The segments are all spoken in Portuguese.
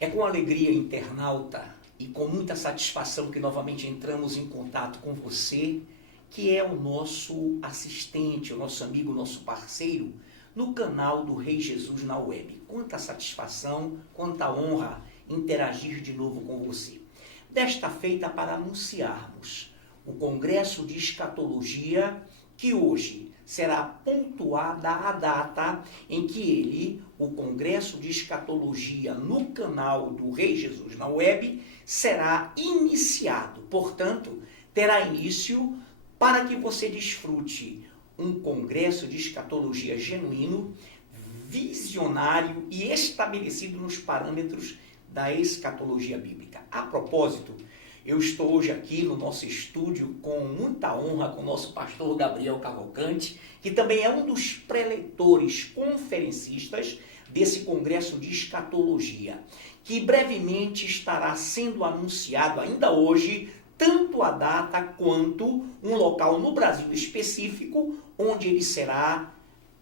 É com alegria, internauta, e com muita satisfação que novamente entramos em contato com você, que é o nosso assistente, o nosso amigo, o nosso parceiro, no canal do Rei Jesus na web. Quanta satisfação, quanta honra interagir de novo com você. Desta feita para anunciarmos o Congresso de Escatologia, que hoje será pontuada a data em que ele, o Congresso de Escatologia no canal do Rei Jesus na web, será iniciado. Portanto, terá início para que você desfrute um Congresso de Escatologia genuíno, visionário e estabelecido nos parâmetros da escatologia bíblica. A propósito, eu estou hoje aqui no nosso estúdio com muita honra com o nosso pastor Gabriel Cavalcante, que também é um dos preletores conferencistas desse Congresso de Escatologia, que brevemente estará sendo anunciado ainda hoje, tanto a data quanto um local no Brasil específico onde ele será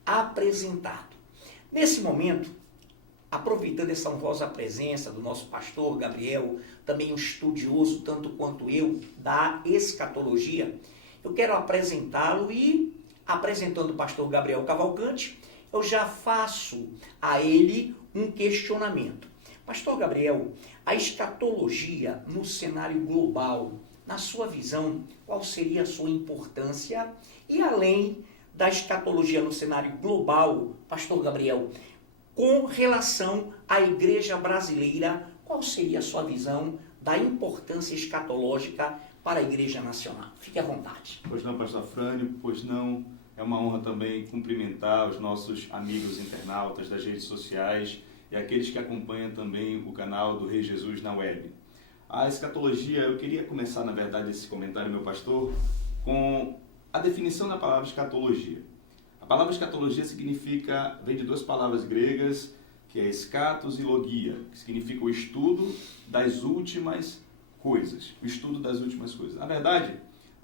apresentado. Nesse momento, aproveitando essa honrosa presença do nosso pastor Gabriel, também um estudioso tanto quanto eu da escatologia, eu quero apresentá-lo e, apresentando o pastor Gabriel Cavalcante, eu já faço a ele um questionamento. Pastor Gabriel, a escatologia no cenário global, na sua visão, qual seria a sua importância? E além da escatologia no cenário global, pastor Gabriel, com relação à igreja brasileira, qual seria a sua visão da importância escatológica para a igreja nacional? Fique à vontade. Pois não, pastor Frânio, pois não. É uma honra também cumprimentar os nossos amigos internautas das redes sociais e aqueles que acompanham também o canal do Rei Jesus na web. A escatologia, eu queria começar, na verdade, esse comentário, meu pastor, com a definição da palavra escatologia. A palavra escatologia vem de duas palavras gregas, que é escatos e logia, que significa o estudo das últimas coisas. O estudo das últimas coisas. Na verdade,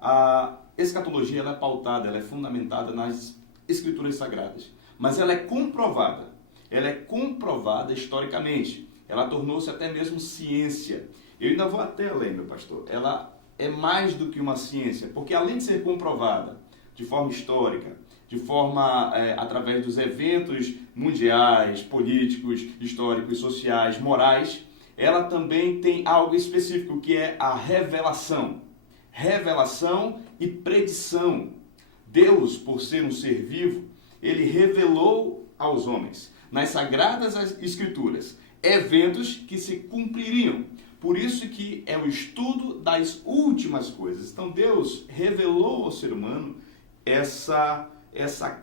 a escatologia ela é pautada, ela é fundamentada nas escrituras sagradas, mas ela é comprovada. Ela é comprovada historicamente. Ela tornou-se até mesmo ciência. Eu ainda vou até além, meu pastor. Ela é mais do que uma ciência, porque além de ser comprovada de forma histórica, de forma através dos eventos mundiais, políticos, históricos, sociais, morais, ela também tem algo específico, que é a revelação. Revelação e predição. Deus, por ser um ser vivo, ele revelou aos homens, nas Sagradas Escrituras, eventos que se cumpririam. Por isso que é o estudo das últimas coisas. Então Deus revelou ao ser humano essa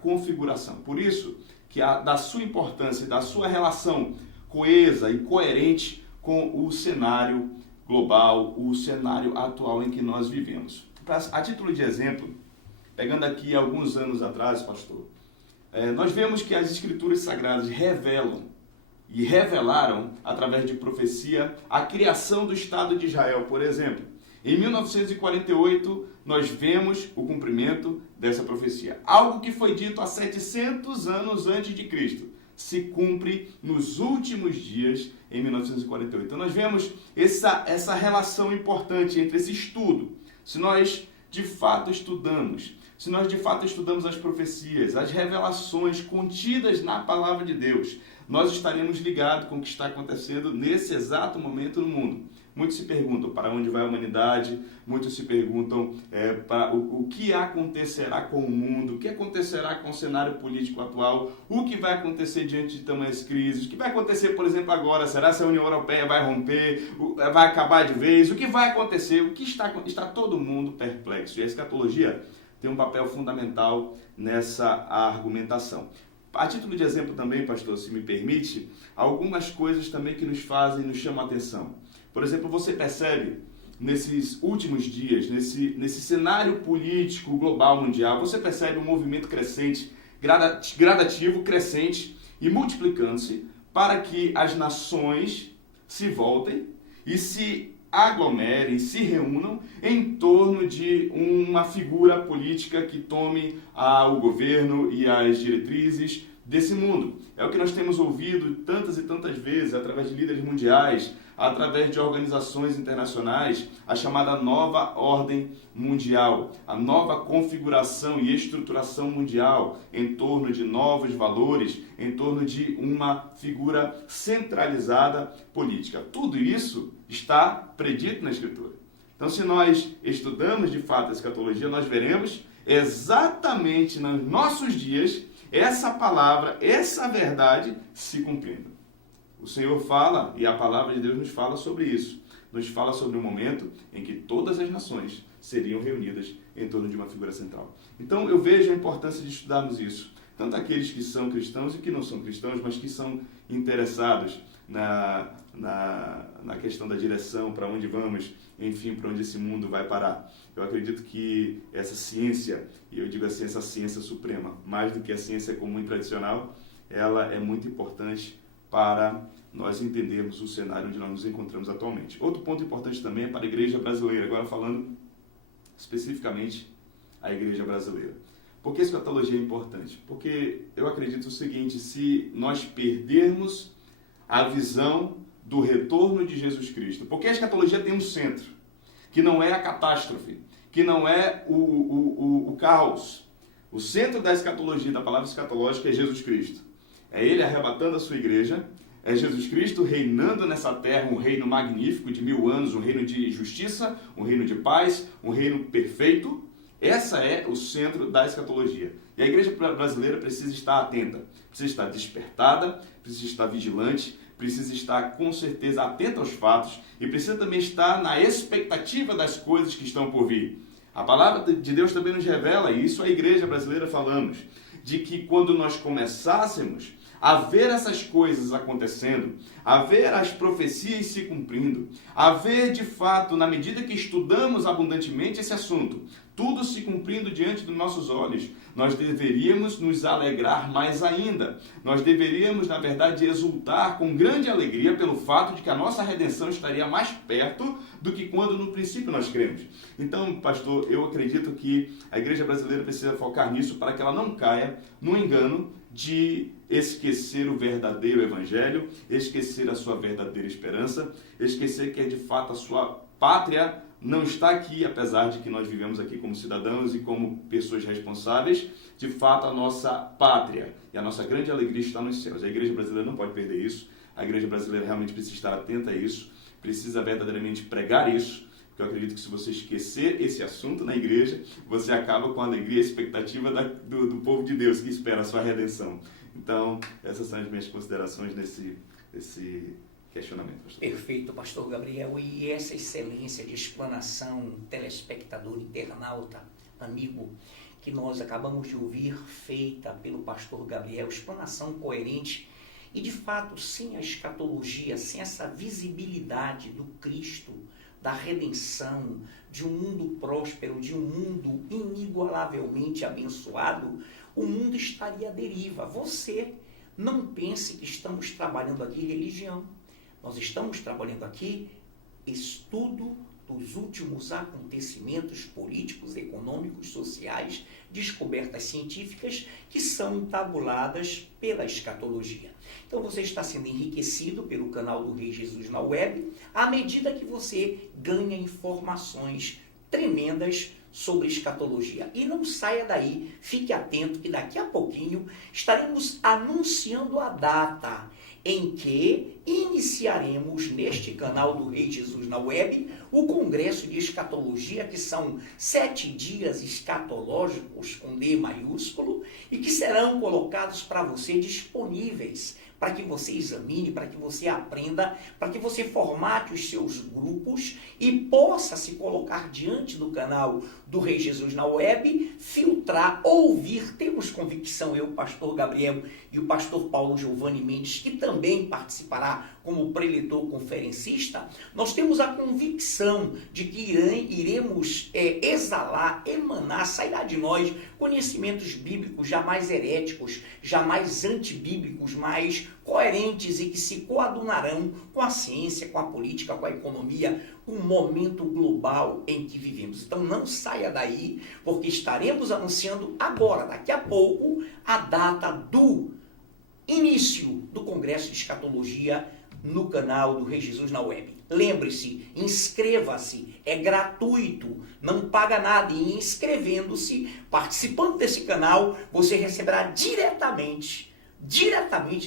configuração. Por isso que da sua importância, da sua relação coesa e coerente com o cenário global, o cenário atual em que nós vivemos. A título de exemplo, pegando aqui alguns anos atrás, pastor, nós vemos que as Escrituras Sagradas revelam e revelaram, através de profecia, a criação do Estado de Israel, por exemplo. Em 1948, nós vemos o cumprimento dessa profecia. Algo que foi dito há 700 anos antes de Cristo se cumpre nos últimos dias, em 1948. Então nós vemos essa relação importante entre esse estudo. Se nós de fato estudamos, se nós de fato estudamos as profecias, as revelações contidas na palavra de Deus, nós estaremos ligados com o que está acontecendo nesse exato momento no mundo. Muitos se perguntam para onde vai a humanidade, muitos se perguntam para o que acontecerá com o mundo, o que acontecerá com o cenário político atual, o que vai acontecer diante de tamanhas crises, o que vai acontecer, por exemplo, agora, será se a União Europeia vai romper, vai acabar de vez, o que vai acontecer, o que está todo mundo perplexo. E a escatologia tem um papel fundamental nessa argumentação. A título de exemplo também, pastor, se me permite, algumas coisas também que nos chamam a atenção. Por exemplo, você percebe nesses últimos dias, nesse cenário político global mundial, você percebe um movimento crescente, gradativo, crescente e multiplicando-se para que as nações se voltem e se aglomerem, se reúnam em torno de uma figura política que tome o governo e as diretrizes desse mundo. É o que nós temos ouvido tantas e tantas vezes, através de líderes mundiais, através de organizações internacionais, a chamada nova ordem mundial, a nova configuração e estruturação mundial em torno de novos valores, em torno de uma figura centralizada política. Tudo isso está predito na Escritura. Então, se nós estudamos de fato a escatologia, nós veremos exatamente nos nossos dias essa palavra, essa verdade se cumprindo. O Senhor fala, e a palavra de Deus nos fala sobre isso. Nos fala sobre o momento em que todas as nações seriam reunidas em torno de uma figura central. Então eu vejo a importância de estudarmos isso. Tanto aqueles que são cristãos e que não são cristãos, mas que são interessados na questão da direção, para onde vamos, enfim, para onde esse mundo vai parar. Eu acredito que essa ciência, e eu digo assim, essa ciência suprema, mais do que a ciência comum e tradicional, ela é muito importante para nós entendermos o cenário onde nós nos encontramos atualmente. Outro ponto importante também é para a igreja brasileira, agora falando especificamente a igreja brasileira. Por que a escatologia é importante? Porque eu acredito o seguinte, se nós perdermos a visão do retorno de Jesus Cristo, porque a escatologia tem um centro, que não é a catástrofe, que não é o caos. O centro da escatologia, da palavra escatológica, é Jesus Cristo. É Ele arrebatando a sua igreja, é Jesus Cristo reinando nessa terra, um reino magnífico de 1000 anos, um reino de justiça, um reino de paz, um reino perfeito. Essa é o centro da escatologia. E a igreja brasileira precisa estar atenta, precisa estar despertada, precisa estar vigilante, precisa estar com certeza atenta aos fatos e precisa também estar na expectativa das coisas que estão por vir. A palavra de Deus também nos revela, e isso a igreja brasileira falamos, de que quando nós começássemos a ver essas coisas acontecendo, a ver as profecias se cumprindo, a ver de fato, na medida que estudamos abundantemente esse assunto, tudo se cumprindo diante dos nossos olhos, nós deveríamos nos alegrar mais ainda. Nós deveríamos, na verdade, exultar com grande alegria pelo fato de que a nossa redenção estaria mais perto do que quando no princípio nós cremos. Então, pastor, eu acredito que a igreja brasileira precisa focar nisso para que ela não caia no engano de esquecer o verdadeiro evangelho, esquecer a sua verdadeira esperança, esquecer que de fato a sua pátria não está aqui, apesar de que nós vivemos aqui como cidadãos e como pessoas responsáveis. De fato, a nossa pátria e a nossa grande alegria está nos céus. A igreja brasileira não pode perder isso. A igreja brasileira realmente precisa estar atenta a isso, precisa verdadeiramente pregar isso, porque eu acredito que se você esquecer esse assunto na igreja, você acaba com a alegria e a expectativa do povo de Deus que espera a sua redenção. Então, essas são as minhas considerações nesse questionamento, pastor. Perfeito, pastor Gabriel. E essa excelência de explanação, telespectador, internauta, amigo, que nós acabamos de ouvir, feita pelo pastor Gabriel, explanação coerente e, de fato, sem a escatologia, sem essa visibilidade do Cristo, da redenção, de um mundo próspero, de um mundo inigualavelmente abençoado, o mundo estaria à deriva. Você não pense que estamos trabalhando aqui religião. Nós estamos trabalhando aqui estudo dos últimos acontecimentos políticos, econômicos, sociais, descobertas científicas que são tabuladas pela escatologia. Então você está sendo enriquecido pelo canal do Rei Jesus na web, à medida que você ganha informações tremendas sobre escatologia. E não saia daí, fique atento que daqui a pouquinho estaremos anunciando a data em que iniciaremos neste canal do Rei Jesus na web o Congresso de Escatologia, que são 7 dias escatológicos com D maiúsculo e que serão colocados para você disponíveis, para que você examine, para que você aprenda, para que você formate os seus grupos e possa se colocar diante do canal do Rei Jesus na web, filtrar, ouvir. Temos convicção, eu, o pastor Gabriel e o pastor Paulo Giovanni Mendes, que também participará como preletor conferencista, nós temos a convicção de que iremos exalar, emanar, sairá de nós conhecimentos bíblicos jamais heréticos, jamais antibíblicos, mas coerentes e que se coadunarão com a ciência, com a política, com a economia, o momento global em que vivemos. Então não saia daí, porque estaremos anunciando agora, daqui a pouco, a data do início do Congresso de Escatologia no canal do Rei Jesus na web. Lembre-se, inscreva-se, é gratuito, não paga nada. E inscrevendo-se, participando desse canal, você receberá diretamente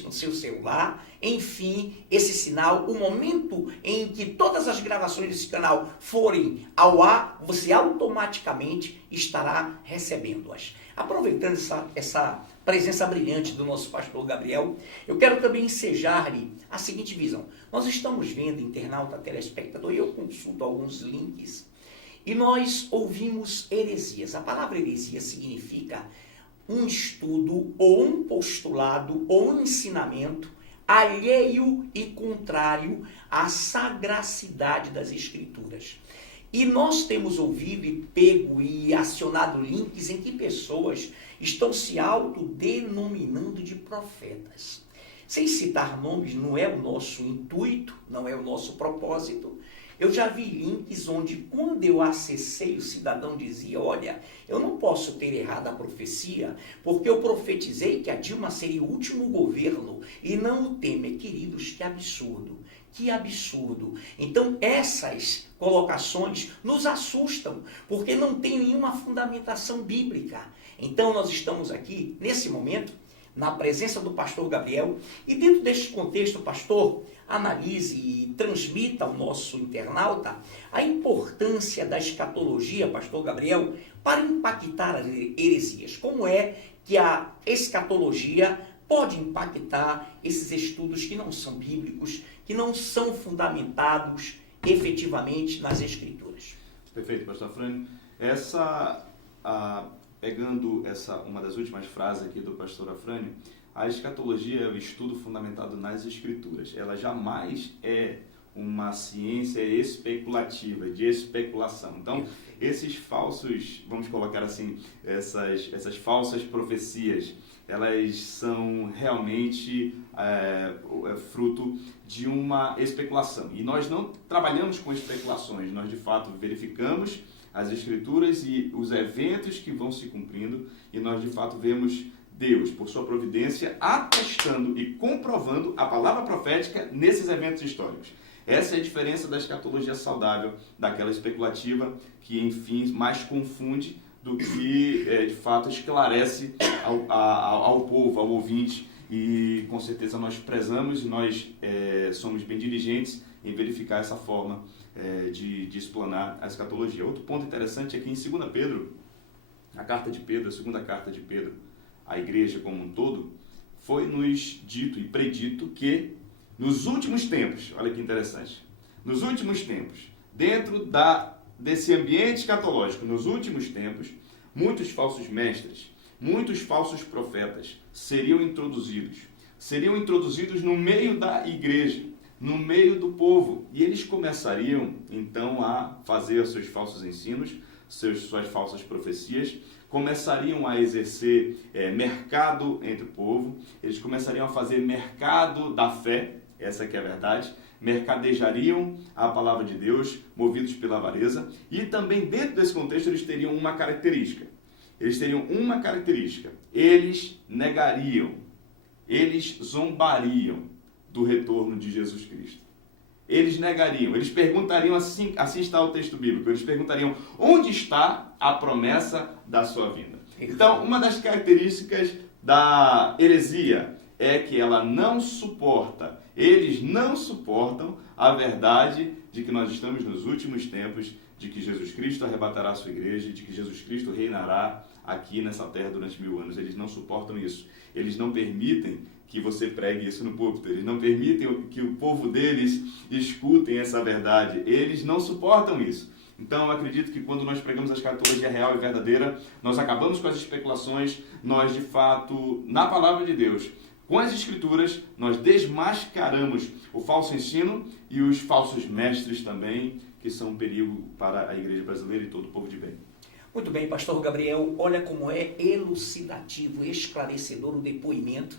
no seu celular, enfim, esse sinal, o momento em que todas as gravações desse canal forem ao ar, você automaticamente estará recebendo-as. Aproveitando essa presença brilhante do nosso pastor Gabriel, eu quero também ensejar-lhe a seguinte visão. Nós estamos vendo, internauta, telespectador, e eu consulto alguns links, e nós ouvimos heresias. A palavra heresia significa um estudo, ou um postulado, ou um ensinamento alheio e contrário à sagracidade das Escrituras. E nós temos ouvido e pego e acionado links em que pessoas estão se autodenominando de profetas. Sem citar nomes, não é o nosso intuito, não é o nosso propósito. Eu já vi links onde, quando eu acessei, o cidadão dizia: olha, eu não posso ter errado a profecia, porque eu profetizei que a Dilma seria o último governo e não o Temer. Queridos, que absurdo, que absurdo. Então, essas colocações nos assustam, porque não tem nenhuma fundamentação bíblica. Então, nós estamos aqui, nesse momento, na presença do pastor Gabriel, e dentro deste contexto, pastor, analise e transmita ao nosso internauta a importância da escatologia, pastor Gabriel, para impactar as heresias. Como é que a escatologia pode impactar esses estudos que não são bíblicos, que não são fundamentados efetivamente nas Escrituras? Perfeito, pastor Afrânio. Pegando uma das últimas frases aqui do pastor Afrânio, a escatologia é o estudo fundamentado nas Escrituras. Ela jamais é uma ciência especulativa, de especulação. Então, esses falsos, vamos colocar assim, essas falsas profecias, elas são realmente fruto de uma especulação. E nós não trabalhamos com especulações, nós de fato verificamos as Escrituras e os eventos que vão se cumprindo, e nós de fato vemos Deus, por sua providência, atestando e comprovando a palavra profética nesses eventos históricos. Essa é a diferença da escatologia saudável, daquela especulativa que, enfim, mais confunde do que, de fato, esclarece ao povo, ao ouvinte. E, com certeza, nós prezamos e nós somos bem diligentes em verificar essa forma de explanar a escatologia. Outro ponto interessante é que em 2 Pedro, a carta de Pedro, a segunda carta de Pedro, à igreja como um todo, foi-nos dito e predito que nos últimos tempos, olha que interessante, nos últimos tempos, dentro desse ambiente escatológico, nos últimos tempos, muitos falsos mestres, muitos falsos profetas seriam introduzidos no meio da igreja, no meio do povo, e eles começariam então a fazer seus falsos ensinos, suas falsas profecias, começariam a exercer mercado entre o povo, eles começariam a fazer mercado da fé, essa que é a verdade, mercadejariam a palavra de Deus, movidos pela avareza, e também dentro desse contexto eles teriam uma característica. Eles negariam, eles zombariam do retorno de Jesus Cristo. Eles negariam, eles perguntariam, assim está o texto bíblico, eles perguntariam: onde está a promessa da sua vinda? Então, uma das características da heresia é que ela não suporta, eles não suportam a verdade de que nós estamos nos últimos tempos, de que Jesus Cristo arrebatará a sua igreja, de que Jesus Cristo reinará aqui nessa terra durante 1000 anos. Eles não suportam isso. Eles não permitem que você pregue isso no púlpito. Eles não permitem que o povo deles escutem essa verdade. Eles não suportam isso. Então, eu acredito que quando nós pregamos a escatologia real e verdadeira, nós acabamos com as especulações, nós, de fato, na palavra de Deus, com as Escrituras, nós desmascaramos o falso ensino e os falsos mestres também, que são um perigo para a igreja brasileira e todo o povo de bem. Muito bem, pastor Gabriel, olha como é elucidativo, esclarecedor o depoimento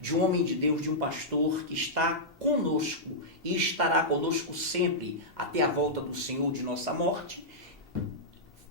de um homem de Deus, de um pastor que está conosco e estará conosco sempre até a volta do Senhor de nossa morte,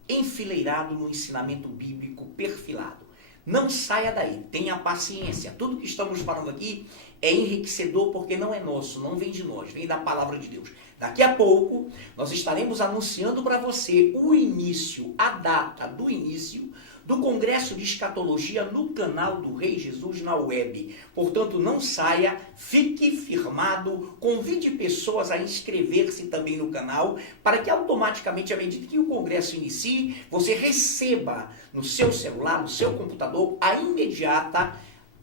enfileirado no ensinamento bíblico perfilado. Não saia daí, tenha paciência. Tudo que estamos falando aqui é enriquecedor porque não é nosso, não vem de nós, vem da palavra de Deus. Daqui a pouco, nós estaremos anunciando para você o início, a data do início do Congresso de Escatologia no canal do Rei Jesus na web. Portanto, não saia, fique firmado, convide pessoas a inscrever-se também no canal, para que automaticamente, à medida que o Congresso inicie, você receba no seu celular, no seu computador, a imediata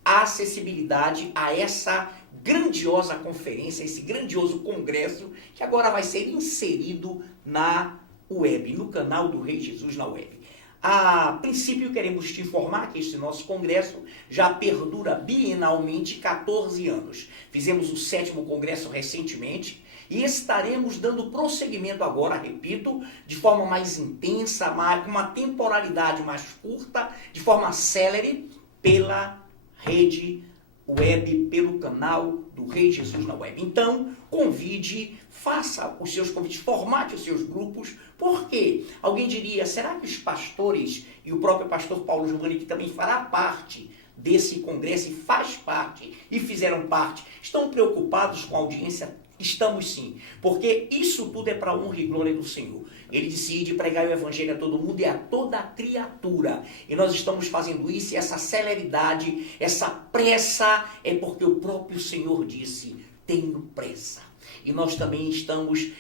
acessibilidade a essa grandiosa conferência, esse grandioso congresso, que agora vai ser inserido na web, no canal do Rei Jesus na web. A princípio, queremos te informar que este nosso congresso já perdura bienalmente 14 anos. Fizemos o 7º congresso recentemente e estaremos dando prosseguimento agora, repito, de forma mais intensa, com uma temporalidade mais curta, de forma célere, pela rede web, pelo canal do Rei Jesus na web. Então, convide, faça os seus convites, formate os seus grupos. Por quê? Alguém diria, será que os pastores e o próprio pastor Paulo Giovanni, que também fará parte desse congresso e faz parte e fizeram parte, estão preocupados com a audiência? Estamos sim, porque isso tudo é para a honra e glória do Senhor. Ele decide pregar o evangelho a todo mundo e a toda criatura. E nós estamos fazendo isso, e essa celeridade, essa pressa, é porque o próprio Senhor disse, tenho pressa. E nós também estamos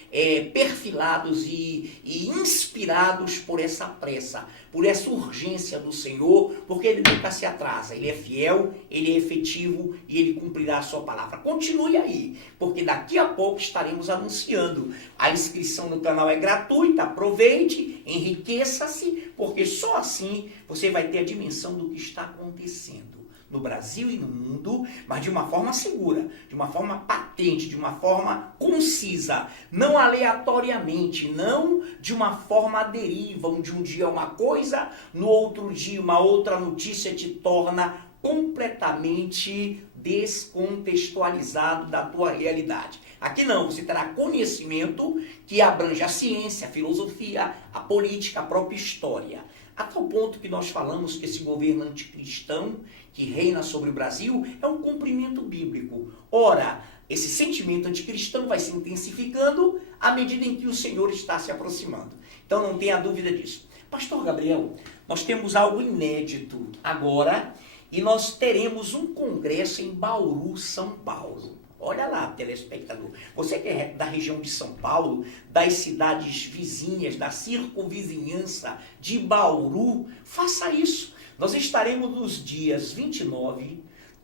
perfilados e inspirados por essa pressa, por essa urgência do Senhor, porque Ele nunca se atrasa, Ele é fiel, Ele é efetivo e Ele cumprirá a sua palavra. Continue aí, porque daqui a pouco estaremos anunciando. A inscrição no canal é gratuita, aproveite, enriqueça-se, porque só assim você vai ter a dimensão do que está acontecendo no Brasil e no mundo, mas de uma forma segura, de uma forma patente, de uma forma concisa, não aleatoriamente, não de uma forma à deriva, onde um dia é uma coisa, no outro dia uma outra notícia te torna completamente descontextualizado da tua realidade. Aqui não, você terá conhecimento que abrange a ciência, a filosofia, a política, a própria história. A tal ponto que nós falamos que esse governo anticristão que reina sobre o Brasil é um cumprimento bíblico. Ora, esse sentimento anticristão vai se intensificando à medida em que o Senhor está se aproximando. Então não tenha dúvida disso. Pastor Gabriel, nós temos algo inédito agora e nós teremos um congresso em Bauru, São Paulo. Olha lá, telespectador. Você que é da região de São Paulo, das cidades vizinhas, da circunvizinhança de Bauru, faça isso. Nós estaremos nos dias 29,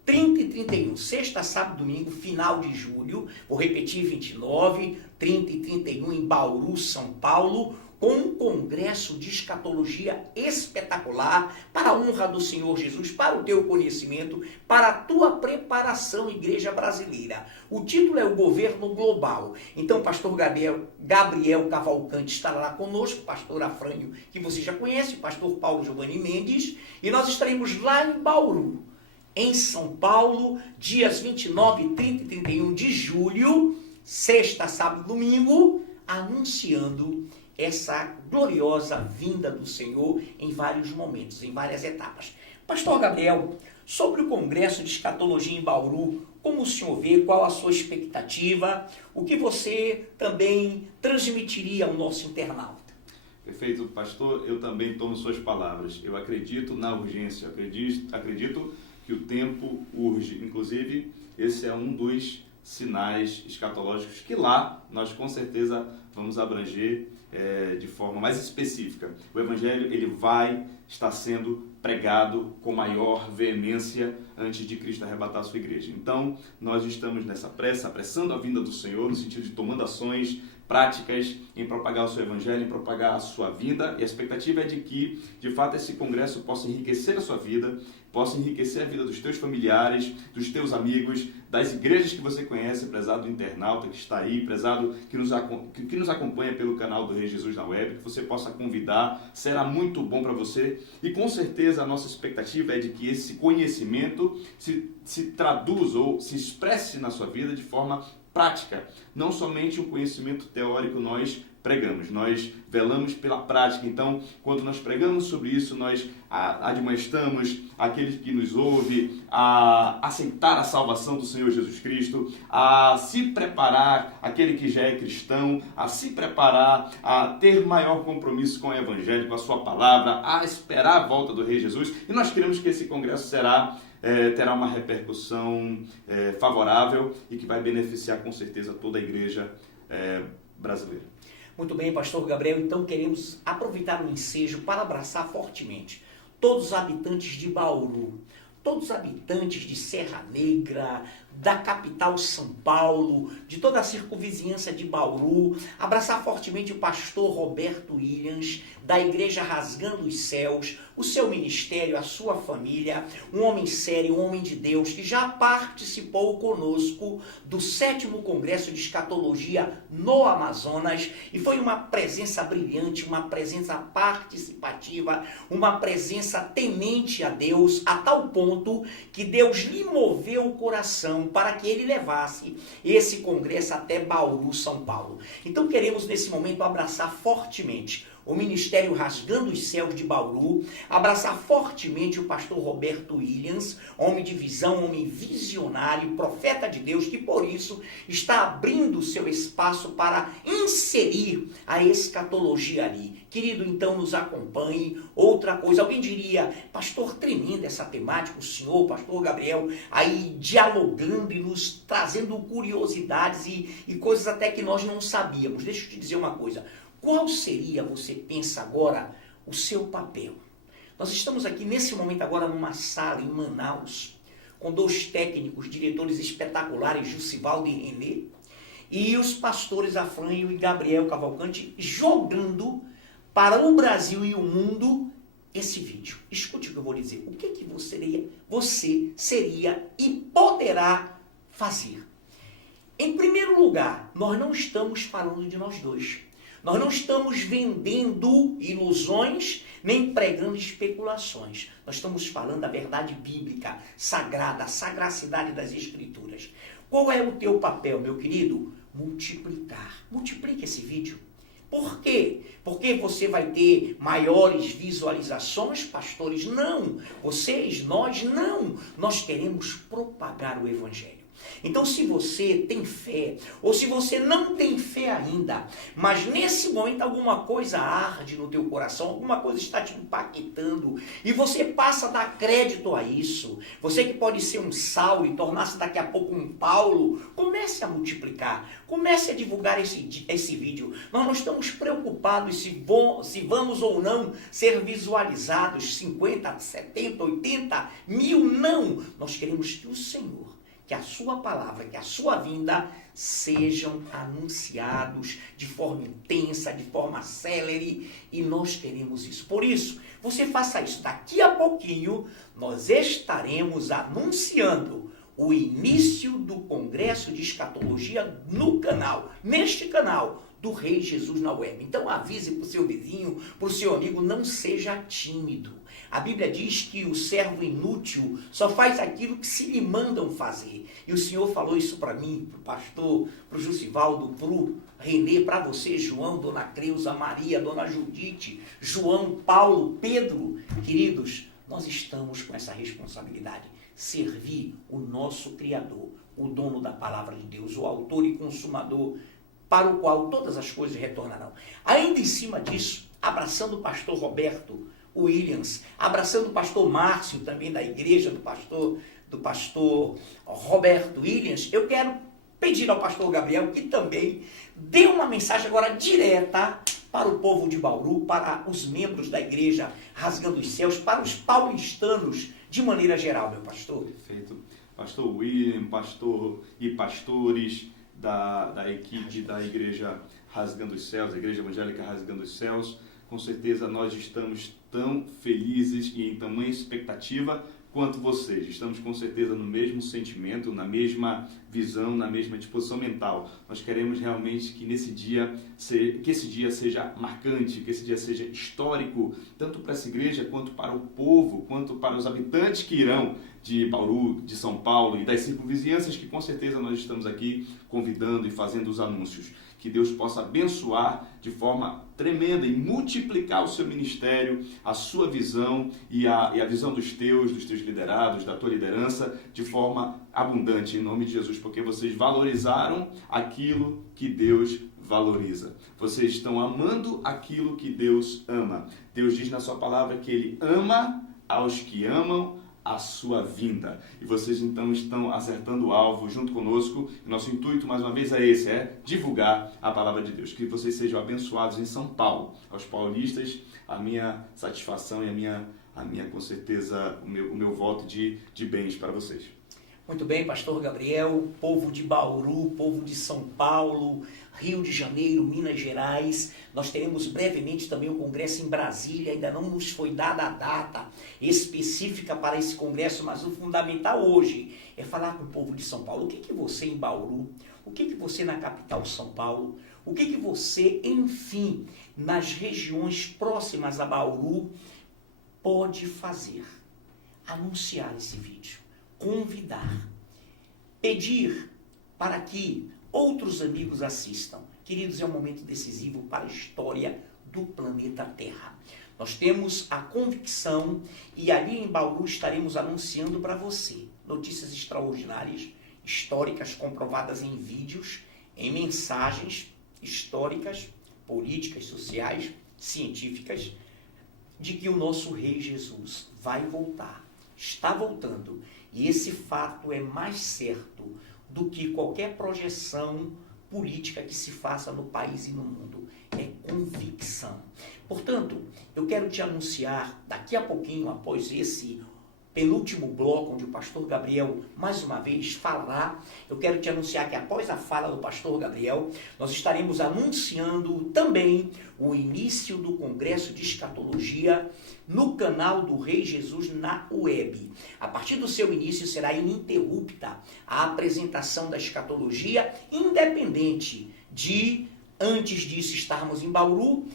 30 e 31, sexta, sábado, domingo, final de julho. Vou repetir, 29, 30 e 31 em Bauru, São Paulo, com um congresso de escatologia espetacular para a honra do Senhor Jesus, para o teu conhecimento, para a tua preparação, igreja brasileira. O título é o Governo Global. Então, pastor Gabriel Cavalcante estará lá conosco, pastor Afrânio, que você já conhece, pastor Paulo Giovanni Mendes, e nós estaremos lá em Bauru, em São Paulo, dias 29, 30 e 31 de julho, sexta, sábado e domingo, anunciando essa gloriosa vinda do Senhor em vários momentos, em várias etapas. Pastor Gabriel, sobre o Congresso de Escatologia em Bauru, como o senhor vê, qual a sua expectativa, o que você também transmitiria ao nosso internauta? Perfeito, pastor, eu também tomo suas palavras. Eu acredito na urgência, acredito que o tempo urge. Inclusive, esse é um dos sinais escatológicos que lá nós com certeza vamos abranger de forma mais específica. O Evangelho ele vai estar sendo pregado com maior veemência antes de Cristo arrebatar a sua igreja. Então, nós estamos nessa pressa, apressando a vinda do Senhor, no sentido de tomando ações práticas em propagar o seu Evangelho, em propagar a sua vinda, e a expectativa é de que, de fato, esse congresso possa enriquecer a sua vida, possa enriquecer a vida dos teus familiares, dos teus amigos, das igrejas que você conhece, prezado internauta que está aí, prezado que nos acompanha pelo canal do Rei Jesus na web, que você possa convidar, será muito bom para você. E com certeza a nossa expectativa é de que esse conhecimento se traduza ou se expresse na sua vida de forma prática, não somente um conhecimento teórico nós pregamos, nós velamos pela prática. Então, quando nós pregamos sobre isso, nós admoestamos aqueles que nos ouvem a aceitar a salvação do Senhor Jesus Cristo, a se preparar, aquele que já é cristão, a se preparar, a ter maior compromisso com o Evangelho, com a sua palavra, a esperar a volta do Rei Jesus. E nós queremos que esse congresso terá uma repercussão favorável e que vai beneficiar com certeza toda a igreja brasileira. Muito bem, pastor Gabriel, então queremos aproveitar o ensejo para abraçar fortemente todos os habitantes de Bauru, todos os habitantes de Serra Negra, da capital São Paulo, de toda a circunvizinhança de Bauru, abraçar fortemente o pastor Roberto Williams, da Igreja Rasgando os Céus, o seu ministério, a sua família, um homem sério, um homem de Deus, que já participou conosco do 7º Congresso de Escatologia no Amazonas, e foi uma presença brilhante, uma presença participativa, uma presença temente a Deus, a tal ponto que Deus lhe moveu o coração para que ele levasse esse congresso até Bauru, São Paulo. Então queremos nesse momento abraçar fortemente o Ministério Rasgando os Céus de Bauru, abraçar fortemente o pastor Roberto Williams, homem de visão, homem visionário, profeta de Deus, que por isso está abrindo o seu espaço para inserir a escatologia ali. Querido, então nos acompanhe. Outra coisa, alguém diria, pastor, tremenda essa temática, o senhor, pastor Gabriel, aí dialogando e nos trazendo curiosidades e coisas até que nós não sabíamos. Deixa eu te dizer uma coisa. Qual seria, você pensa agora, o seu papel? Nós estamos aqui nesse momento agora numa sala em Manaus, com 2 técnicos, diretores espetaculares, Jussivaldo e Renê, e os pastores Afrânio e Gabriel Cavalcante jogando para o Brasil e o mundo esse vídeo. Escute o que eu vou dizer. O que você seria e poderá fazer? Em primeiro lugar, nós não estamos falando de nós dois. Nós não estamos vendendo ilusões, nem pregando especulações. Nós estamos falando da verdade bíblica, sagrada, a sagracidade das Escrituras. Qual é o teu papel, meu querido? Multiplicar. Multiplique esse vídeo. Por quê? Porque você vai ter maiores visualizações, pastores? Não. Vocês, nós, não. Nós queremos propagar o Evangelho. Então, se você tem fé, ou se você não tem fé ainda, mas nesse momento alguma coisa arde no teu coração, alguma coisa está te impactando, e você passa a dar crédito a isso, você que pode ser um Saulo e tornar-se daqui a pouco um Paulo, comece a multiplicar, comece a divulgar esse vídeo. Nós não estamos preocupados se vamos ou não ser visualizados 50, 70, 80 mil, não. Nós queremos que o Senhor, que a sua palavra, que a sua vinda sejam anunciados de forma intensa, de forma célere, e nós queremos isso. Por isso, você faça isso. Daqui a pouquinho, nós estaremos anunciando o início do Congresso de Escatologia no canal, neste canal do Rei Jesus na web. Então avise para o seu vizinho, para o seu amigo, não seja tímido. A Bíblia diz que o servo inútil só faz aquilo que se lhe mandam fazer. E o Senhor falou isso para mim, para o pastor, para o Jussivaldo, para o Renê, para você, João, Dona Creuza, Maria, Dona Judite, João, Paulo, Pedro. Queridos, nós estamos com essa responsabilidade. Servir o nosso Criador, o dono da palavra de Deus, o autor e consumador, para o qual todas as coisas retornarão. Ainda em cima disso, abraçando o pastor Roberto Williams, abraçando o pastor Márcio, também da igreja do pastor Roberto Williams, eu quero pedir ao pastor Gabriel que também dê uma mensagem agora direta para o povo de Bauru, para os membros da igreja Rasgando os Céus, para os paulistanos de maneira geral, meu pastor. Perfeito. Pastor William, pastor e pastores da equipe da igreja Rasgando os Céus, a igreja evangélica Rasgando os Céus, com certeza nós estamos tão felizes e em tamanha expectativa quanto vocês. Estamos com certeza no mesmo sentimento, na mesma visão, na mesma disposição mental. Nós queremos realmente que esse dia seja marcante, que esse dia seja histórico, tanto para essa igreja, quanto para o povo, quanto para os habitantes que irão de Bauru, de São Paulo e das circunvizinhanças, que com certeza nós estamos aqui convidando e fazendo os anúncios. Que Deus possa abençoar de forma tremenda e multiplicar o seu ministério, a sua visão e a visão dos teus liderados, da tua liderança, de forma abundante, em nome de Jesus, porque vocês valorizaram aquilo que Deus valoriza. Vocês estão amando aquilo que Deus ama. Deus diz na sua palavra que Ele ama aos que amam a sua vinda. E vocês então estão acertando o alvo junto conosco. Nosso intuito, mais uma vez, é esse, é divulgar a palavra de Deus. Que vocês sejam abençoados em São Paulo. Aos paulistas, a minha satisfação e a minha com certeza, o meu voto de bens para vocês. Muito bem, pastor Gabriel, povo de Bauru, povo de São Paulo, Rio de Janeiro, Minas Gerais. Nós teremos brevemente também o congresso em Brasília, ainda não nos foi dada a data específica para esse congresso, mas o fundamental hoje é falar com o povo de São Paulo. O que você em Bauru, o que você na capital São Paulo, o que você, enfim, nas regiões próximas a Bauru pode fazer? Anunciar esse vídeo. Convidar, pedir para que outros amigos assistam. Queridos, é um momento decisivo para a história do planeta Terra. Nós temos a convicção e ali em Bauru estaremos anunciando para você notícias extraordinárias, históricas, comprovadas em vídeos, em mensagens históricas, políticas, sociais, científicas, de que o nosso Rei Jesus vai voltar, está voltando. E esse fato é mais certo do que qualquer projeção política que se faça no país e no mundo. É convicção. Portanto, eu quero te anunciar, daqui a pouquinho, após esse penúltimo bloco, onde o pastor Gabriel, mais uma vez, falará, eu quero te anunciar que após a fala do pastor Gabriel, nós estaremos anunciando também o início do Congresso de Escatologia no canal do Rei Jesus na web. A partir do seu início será ininterrupta a apresentação da escatologia, independente de, antes disso, estarmos em Bauru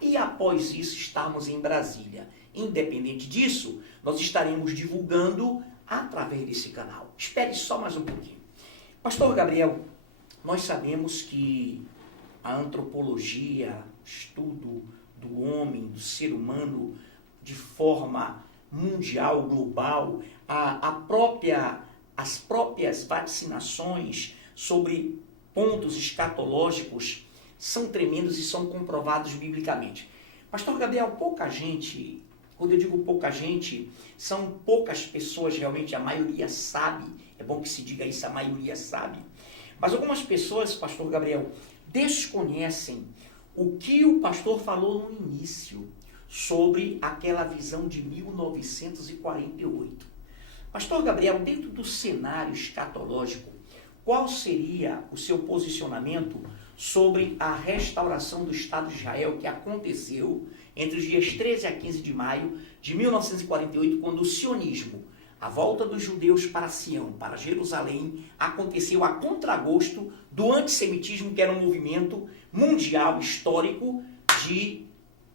e após isso estarmos em Brasília. Independente disso, nós estaremos divulgando através desse canal. Espere só mais um pouquinho. Pastor Gabriel, nós sabemos que a antropologia, estudo do homem, do ser humano, de forma mundial, global, as próprias vacinações sobre pontos escatológicos são tremendos e são comprovados biblicamente. Pastor Gabriel, pouca gente... Quando eu digo pouca gente, são poucas pessoas realmente, a maioria sabe, é bom que se diga isso, a maioria sabe. Mas algumas pessoas, pastor Gabriel, desconhecem o que o pastor falou no início sobre aquela visão de 1948. Pastor Gabriel, dentro do cenário escatológico, qual seria o seu posicionamento sobre a restauração do Estado de Israel que aconteceu entre os dias 13 a 15 de maio de 1948, quando o sionismo, a volta dos judeus para Sião, para Jerusalém, aconteceu a contragosto do antissemitismo, que era um movimento mundial, histórico, de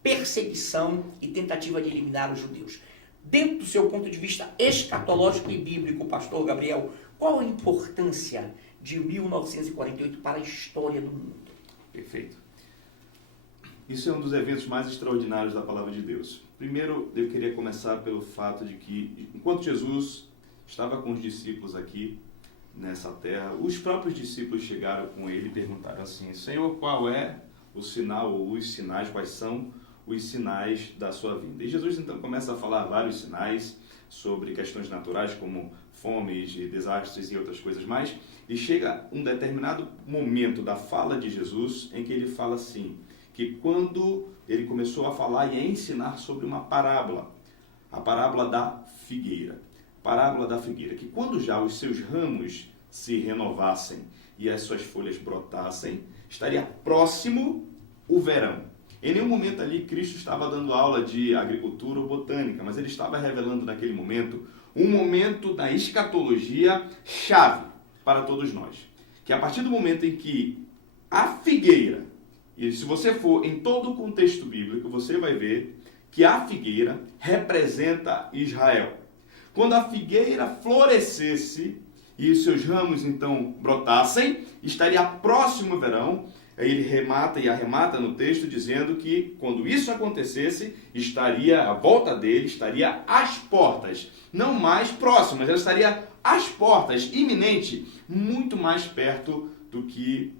perseguição e tentativa de eliminar os judeus. Dentro do seu ponto de vista escatológico e bíblico, pastor Gabriel, qual a importância de 1948 para a história do mundo? Perfeito. Isso é um dos eventos mais extraordinários da Palavra de Deus. Primeiro, eu queria começar pelo fato de que, enquanto Jesus estava com os discípulos aqui nessa terra, os próprios discípulos chegaram com ele e perguntaram assim: Senhor, qual é o sinal ou os sinais, quais são os sinais da sua vinda? E Jesus então começa a falar vários sinais sobre questões naturais como fomes, desastres e outras coisas mais. E chega um determinado momento da fala de Jesus em que ele fala assim, que quando ele começou a falar e a ensinar sobre uma parábola, a parábola da figueira. Parábola da figueira, que quando já os seus ramos se renovassem e as suas folhas brotassem, estaria próximo o verão. Em nenhum momento ali Cristo estava dando aula de agricultura ou botânica, mas ele estava revelando naquele momento um momento da escatologia chave para todos nós. Que a partir do momento em que a figueira, e se você for em todo o contexto bíblico, você vai ver que a figueira representa Israel. Quando a figueira florescesse e os seus ramos então brotassem, estaria próximo o verão. Ele remata e arremata no texto dizendo que quando isso acontecesse, a volta dele estaria às portas, não mais próximo, mas ela estaria às portas, iminente, muito mais perto do que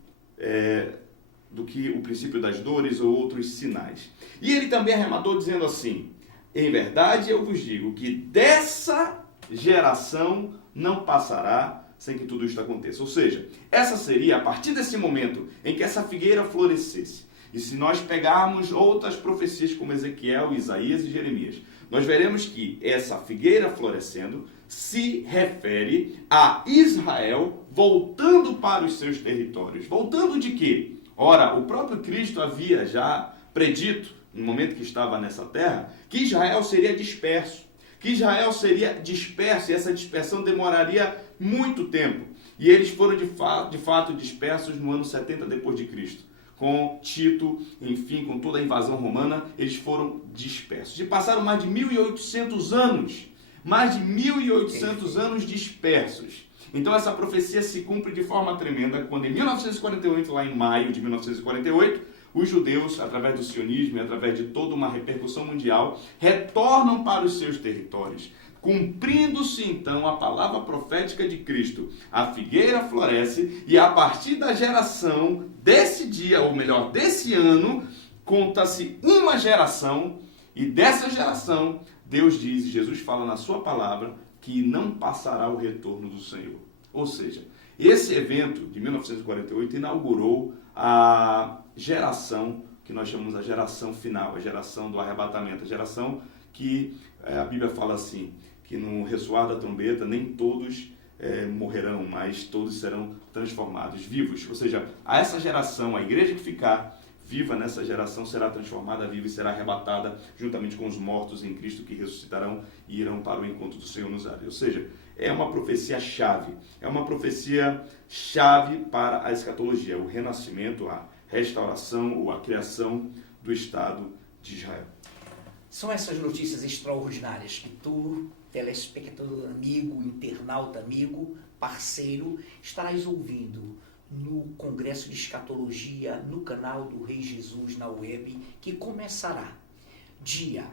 o princípio das dores ou outros sinais. E ele também arrematou dizendo assim: em verdade eu vos digo que dessa geração não passará sem que tudo isto aconteça. Ou seja, essa seria a partir desse momento em que essa figueira florescesse. E se nós pegarmos outras profecias como Ezequiel, Isaías e Jeremias, nós veremos que essa figueira florescendo se refere a Israel voltando para os seus territórios. Voltando de quê? Ora, o próprio Cristo havia já predito, no momento que estava nessa terra, que Israel seria disperso. Que Israel seria disperso e essa dispersão demoraria muito tempo. E eles foram de fato dispersos no ano 70 depois de Cristo. Com Tito, enfim, com toda a invasão romana, eles foram dispersos. E passaram mais de 1.800 anos. Mais de 1.800 anos dispersos. Então essa profecia se cumpre de forma tremenda quando em 1948, lá em maio de 1948, os judeus, através do sionismo e através de toda uma repercussão mundial, retornam para os seus territórios. Cumprindo-se então a palavra profética de Cristo, a figueira floresce e a partir da geração desse dia, ou melhor, desse ano, conta-se uma geração e dessa geração Deus diz, Jesus fala na sua palavra, que não passará o retorno do Senhor. Ou seja, esse evento de 1948 inaugurou a geração que nós chamamos a geração final, a geração do arrebatamento, a geração que a Bíblia fala assim, que no ressoar da trombeta nem todos morrerão, mas todos serão transformados, vivos. Ou seja, a essa geração, a igreja que ficar viva nessa geração será transformada viva e será arrebatada juntamente com os mortos em Cristo que ressuscitarão e irão para o encontro do Senhor nos ares. Ou seja, é uma profecia chave. É uma profecia chave para a escatologia, o renascimento, a restauração ou a criação do Estado de Israel. São essas notícias extraordinárias que tu, telespectador amigo, internauta amigo, parceiro, estarás ouvindo no Congresso de Escatologia, no canal do Rei Jesus na web, que começará dia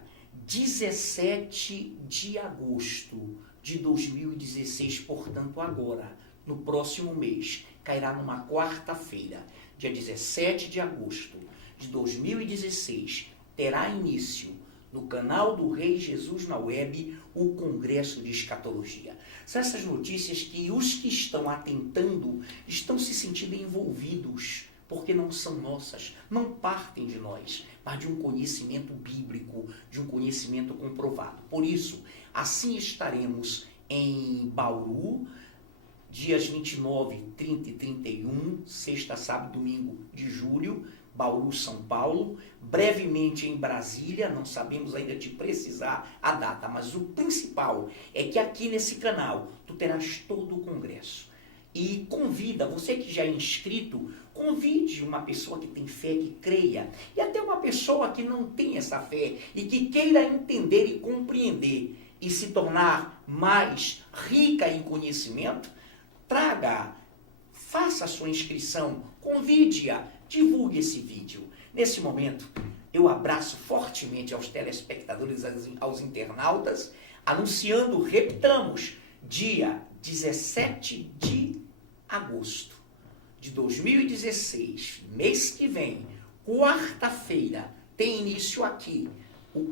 17 de agosto de 2016, portanto agora, no próximo mês, cairá numa quarta-feira, dia 17 de agosto de 2016, terá início no canal do Rei Jesus na web, o Congresso de Escatologia. São essas notícias que os que estão atentando estão se sentindo envolvidos, porque não são nossas, não partem de nós, mas de um conhecimento bíblico, de um conhecimento comprovado. Por isso, assim estaremos em Bauru, dias 29, 30 e 31, sexta, sábado e domingo de julho, Bauru, São Paulo, brevemente em Brasília, não sabemos ainda te precisar a data, mas o principal é que aqui nesse canal tu terás todo o congresso. E convida, você que já é inscrito, convide uma pessoa que tem fé, que creia, e até uma pessoa que não tem essa fé e que queira entender e compreender e se tornar mais rica em conhecimento, faça a sua inscrição, convide-a, divulgue esse vídeo. Nesse momento, eu abraço fortemente aos telespectadores, aos internautas, anunciando, repitamos, dia 17 de agosto de 2016, mês que vem, quarta-feira, tem início aqui no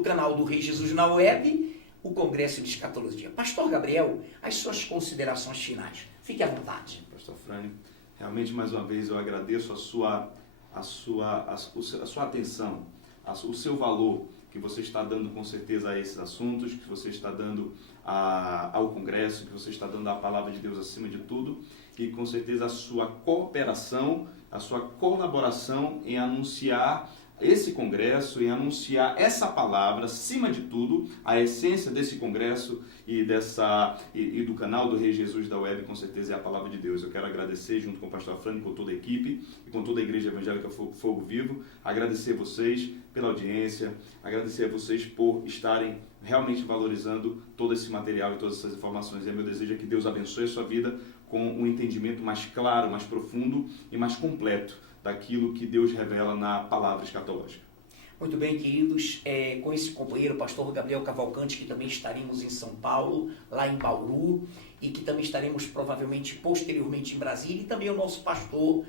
canal do Rei Jesus na web, o Congresso de Escatologia. Pastor Gabriel, as suas considerações finais. Fique à vontade. Pastor Frânio, realmente, mais uma vez, eu agradeço a sua atenção, o seu valor que você está dando com certeza a esses assuntos, que você está dando ao Congresso, que você está dando à Palavra de Deus acima de tudo, e com certeza a sua cooperação, a sua colaboração em anunciar esse congresso, em anunciar essa palavra, acima de tudo, a essência desse congresso e do canal do Rei Jesus da Web, com certeza é a palavra de Deus. Eu quero agradecer, junto com o pastor Afrânio, com toda a equipe e com toda a Igreja Evangélica Fogo Vivo, agradecer a vocês pela audiência, agradecer a vocês por estarem realmente valorizando todo esse material e todas essas informações. E meu desejo é que Deus abençoe a sua vida com um entendimento mais claro, mais profundo e mais completo daquilo que Deus revela na palavra escatológica. Muito bem, queridos, com esse companheiro, o pastor Gabriel Cavalcante, que também estaremos em São Paulo, lá em Bauru, e que também estaremos provavelmente posteriormente em Brasília, e também o nosso pastor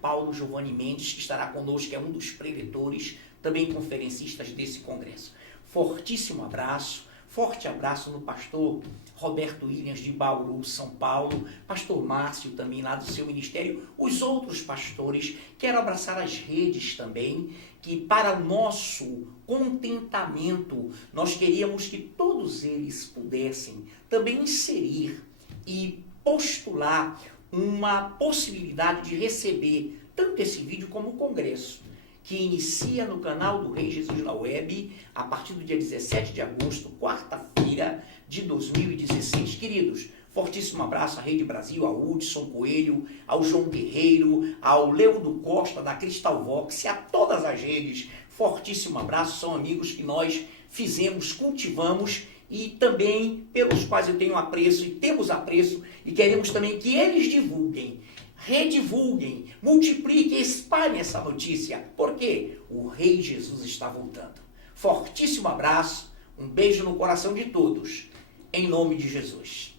Paulo Giovanni Mendes, que estará conosco, que é um dos preletores, também conferencistas desse congresso. Fortíssimo abraço, forte abraço no pastor Roberto Williams de Bauru, São Paulo, pastor Márcio também lá do seu ministério, os outros pastores. Quero abraçar as redes também, que para nosso contentamento, nós queríamos que todos eles pudessem também inserir e postular uma possibilidade de receber tanto esse vídeo como o congresso, que inicia no canal do Rei Jesus na Web, a partir do dia 17 de agosto, quarta-feira de 2016. Queridos, fortíssimo abraço à Rede Brasil, ao Hudson Coelho, ao João Guerreiro, ao Leodo Costa, da Crystal Vox, e a todas as redes. Fortíssimo abraço, são amigos que nós fizemos, cultivamos e também pelos quais eu tenho apreço e temos apreço e queremos também que eles divulguem. Redivulguem, multipliquem, espalhem essa notícia, porque o Rei Jesus está voltando. Fortíssimo abraço, um beijo no coração de todos, em nome de Jesus.